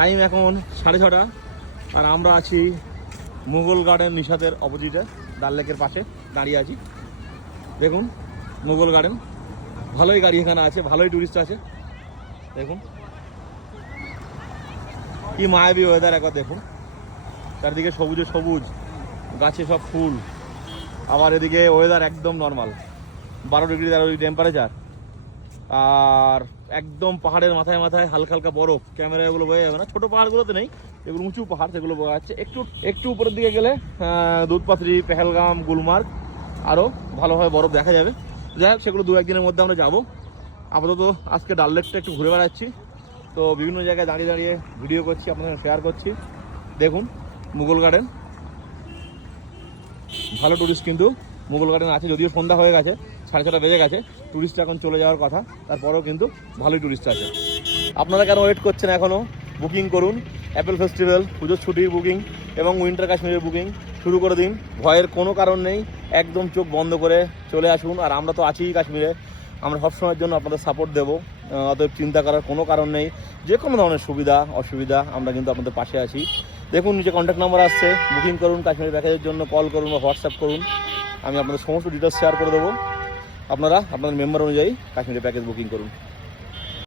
Time এখন 6:30 আর আমরা আছি মুঘল গার্ডেন নিশাতের অপোজিটে, ডাল লেকের পাশে দাঁড়িয়ে আছি। দেখুন মুঘল গার্ডেন, ভালোই গাড়ি এখানে আছে, ভালোই টুরিস্ট আছে। দেখুন কি মায়াবী ওয়েদার, একবার দেখুন চারদিকে সবুজে সবুজ, গাছে সব ফুল, আবার এদিকে ওয়েদার একদম নর্মাল 12 ডিগ্রি 13 ডিগ্রি টেম্পারেচার, আর একদম পাহাড়ের মাথায় মাথায় হালকা হালকা বরফ। ক্যামেরা এগুলো বোঝা যাবে না, ছোটো পাহাড়গুলোতে নেই, এগুলো উঁচু পাহাড়, সেগুলো বোঝা যাচ্ছে। একটু উপরের দিকে গেলে দুধপাথরি, পেহেলগাম, গুলমার্গ আরও ভালোভাবে বরফ দেখা যাবে। যাই হোক, সেগুলো 2-1 দিনের মধ্যে আমরা যাবো। আপাতত আজকে ডাল লেকটা একটু ঘুরে বেড়াচ্ছি, তো বিভিন্ন জায়গায় দাঁড়িয়ে দাঁড়িয়ে ভিডিও করছি, আপনাদের শেয়ার করছি। দেখুন মুঘল গার্ডেন, ভালো টুরিস্ট কিন্তু মুঘল গার্ডেন আছে, যদিও সন্ধ্যা হয়ে গেছে, 6:30 বেজে গেছে, টুরিস্ট এখন চলে যাওয়ার কথা, তারপরেও কিন্তু ভালোই টুরিস্ট আছে। আপনারা কেন ওয়েট করছেন এখনও? বুকিং করুন। অ্যাপেল ফেস্টিভ্যাল, পুজোর ছুটির বুকিং এবং উইন্টার কাশ্মীরের বুকিং শুরু করে দিন। ভয়ের কোনো কারণ নেই, একদম চোখ বন্ধ করে চলে আসুন। আর আমরা তো আছিই কাশ্মীরে, আমরা সবসময়ের জন্য আপনাদের সাপোর্ট দেবো, অতএব চিন্তা করার কোনো কারণ নেই। যে কোনো ধরনের সুবিধা অসুবিধা আমরা কিন্তু আপনাদের পাশে আছি। দেখুন নিচে কন্ট্যাক্ট নাম্বার আসছে, বুকিং করুন, কাশ্মীর প্যাকেজের জন্য কল করুন বা হোয়াটসঅ্যাপ করুন, আমি আপনাদের সমস্ত ডিটেলস শেয়ার করে দেবো। আপনারা আপনাদের মেম্বার অনুযায়ী কাশ্মীরের প্যাকেজ বুকিং করুন।